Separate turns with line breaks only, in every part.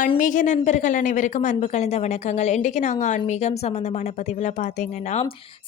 ஆன்மீக நண்பர்கள் அனைவருக்கும் அன்பு கலந்த வணக்கங்கள். இன்றைக்கு நாங்கள் ஆன்மீகம் சம்மந்தமான பதிவில் பார்த்தீங்கன்னா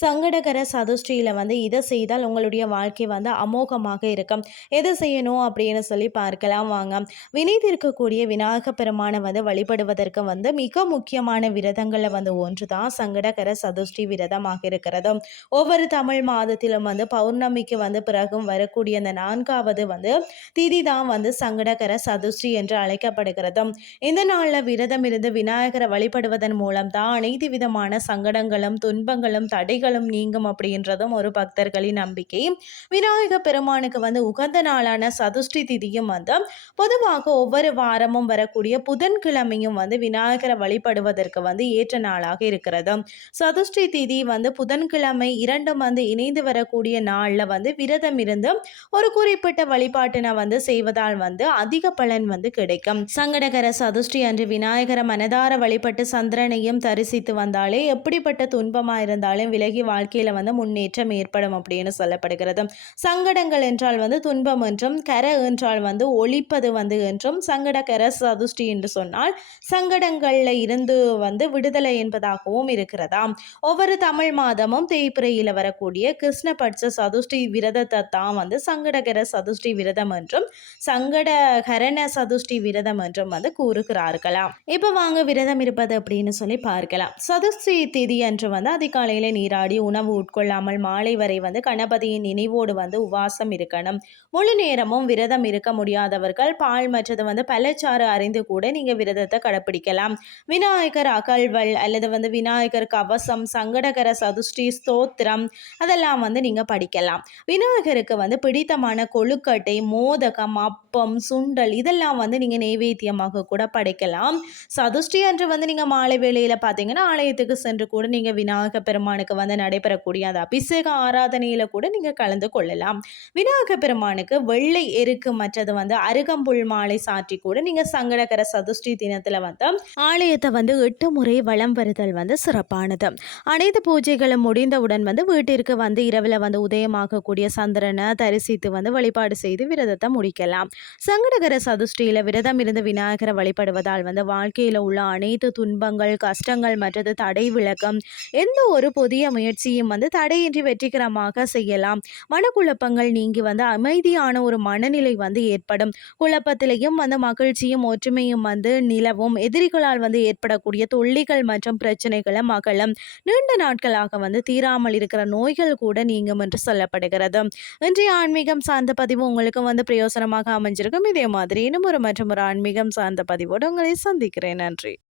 சங்கடகர சதுஷ்டியில் வந்து இதை செய்தால் உங்களுடைய வாழ்க்கை வந்து அமோகமாக இருக்கும். எதை செய்யணும் அப்படின்னு சொல்லி பார்க்கலாம் வாங்க. வினைத்திருக்கக்கூடிய விநாயக பெருமானை வந்து வழிபடுவதற்கு வந்து மிக முக்கியமான விரதங்களில் வந்து ஒன்று தான் சங்கடகர சதுஷ்டி விரதமாக இருக்கிறது. ஒவ்வொரு தமிழ் மாதத்திலும் வந்து பௌர்ணமிக்கு வந்து பிறகும் வரக்கூடிய அந்த நான்காவது வந்து திதி தான் வந்து சங்கடகர சதுஷ்டி என்று அழைக்கப்படுகிறது. இந்த நாளில் விரதம் இருந்து விநாயகரை வழிபடுவதன் மூலம் தான் அனைத்து விதமான சங்கடங்களும் துன்பங்களும் தடைகளும் நீங்கும் அப்படின்றதும் ஒரு பக்தர்களின் நம்பிக்கை. விநாயக பெருமானுக்கு வந்து உகந்த நாளான சதுஷ்டி திதியும் வந்து பொதுவாக ஒவ்வொரு வாரமும் வரக்கூடிய புதன்கிழமையும் வந்து விநாயகரை வழிபடுவதற்கு வந்து ஏற்ற நாளாக இருக்கிறது. சதுஷ்டி திதி வந்து புதன்கிழமை இரண்டும் வந்து இணைந்து வரக்கூடிய நாளில் வந்து விரதம் இருந்து ஒரு குறிப்பிட்ட வழிபாட்டினை வந்து செய்வதால் வந்து அதிக பலன் வந்து கிடைக்கும். சங்கடகர சதுஷ்டி சதுர்ஷ்டி அன்று விநாயகரை மனதார வழிபட்டு சந்திரனையும் தரிசித்து வந்தாலே எப்படிப்பட்ட துன்பமாக இருந்தாலும் விலகி வாழ்க்கையில் வந்து முன்னேற்றம் ஏற்படும் அப்படின்னு சொல்லப்படுகிறது. சங்கடங்கள் என்றால் வந்து துன்பம் என்றும் கர என்றால் வந்து ஒழிப்பது வந்து என்றும் சங்கடகர சதுஷ்டி என்று சொன்னால் சங்கடங்களில் இருந்து வந்து விடுதலை என்பதாகவும் இருக்கிறதா ஒவ்வொரு தமிழ் மாதமும் தேய்பிரையில் வரக்கூடிய கிருஷ்ணபட்ச சதுஷ்டி விரதத்தை தான் வந்து சங்கடகர சதுஷ்டி விரதம் என்றும் சங்கடகரண சதுஷ்டி விரதம் என்றும் வந்து கூறுகிறார் பார்க்கலாம். இப்போ வாங்க விரதம் இருப்பது அப்படின்னு சொல்லி பார்க்கலாம். சதுர்த்தி திதி அன்று வந்து அதிகாலையில் நீராடி உணவு உட்கொள்ளாமல் மாலை வரை வந்து கணபதியின் நினைவோடு வந்து உவாசம் இருக்கணும். முழு நேரமும் விரதம் இருக்க முடியாதவர்கள் பால் மற்றது வந்து பழச்சாறு அறிந்து கூட நீங்கள் விரதத்தை கடைப்பிடிக்கலாம். விநாயகர் அகழ்வல் அல்லது வந்து விநாயகர் கவசம் சங்கடகர சதுஷ்டி ஸ்தோத்திரம் அதெல்லாம் வந்து நீங்கள் படிக்கலாம். விநாயகருக்கு வந்து பிடித்தமான கொழுக்கட்டை மோதகம் அப்பம் சுண்டல் இதெல்லாம் வந்து நீங்கள் நெய்வேத்தியமாக கூட படைக்கலாம் சதுஷ்டி அன்று வந்து நீங்கள் மாலை வேளையில் பார்த்தீங்கன்னா ஆலயத்துக்கு சென்று கூட நீங்கள் விநாயக பெருமானுக்கு வந்து நடைபெறக்கூடிய அந்த அபிஷேக ஆராதனையில் கூட நீங்கள் கலந்து கொள்ளலாம். விநாயக பெருமானுக்கு வெள்ளை எருக்கு மற்றது வந்து அருகம்புல் மாலை சாற்றி கூட நீங்கள் சங்கடகர சதுஷ்டி தினத்தில் வந்து ஆலயத்தை வந்து எட்டு முறை வளம் வருதல் வந்து சிறப்பானது. அனைத்து பூஜைகளும் முடிந்தவுடன் வந்து வீட்டிற்கு வந்து இரவில் வந்து உதயமாகக்கூடிய சந்திரனை தரிசித்து வந்து வழிபாடு செய்து விரதத்தை முடிக்கலாம். சங்கடகர சதுஷ்டியில் விரதம் இருந்து விநாயகரை வழிபடுவது ஏற்படுவதால் வந்து வாழ்க்கையில் உள்ள அனைத்து துன்பங்கள் கஷ்டங்கள் மற்றது தடை விளக்கம் எந்த ஒரு புதிய முயற்சியும் வந்து தடையின்றி வெற்றிகரமாக செய்யலாம். மனக்குழப்பங்கள் நீங்கி வந்து அமைதியான ஒரு மனநிலை வந்து ஏற்படும். குழப்பத்திலையும் வந்து மகிழ்ச்சியும் ஒற்றுமையும் வந்து நிலவும். எதிரிகளால் வந்து ஏற்படக்கூடிய தொல்லிகள் மற்றும் பிரச்சனைகளை மகளும். நீண்ட நாட்களாக வந்து தீராமல் இருக்கிற நோய்கள் கூட நீங்கும் என்று சொல்லப்படுகிறது. இன்றைய ஆன்மீகம் சார்ந்த பதிவு உங்களுக்கு வந்து பிரயோசனமாக அமைஞ்சிருக்கும். இதே மாதிரி இன்னும் ஒரு மற்றும் ஒரு ஆன்மீகம் சார்ந்த பதிவோடு உங்களை சந்திக்கிறேன். நன்றி.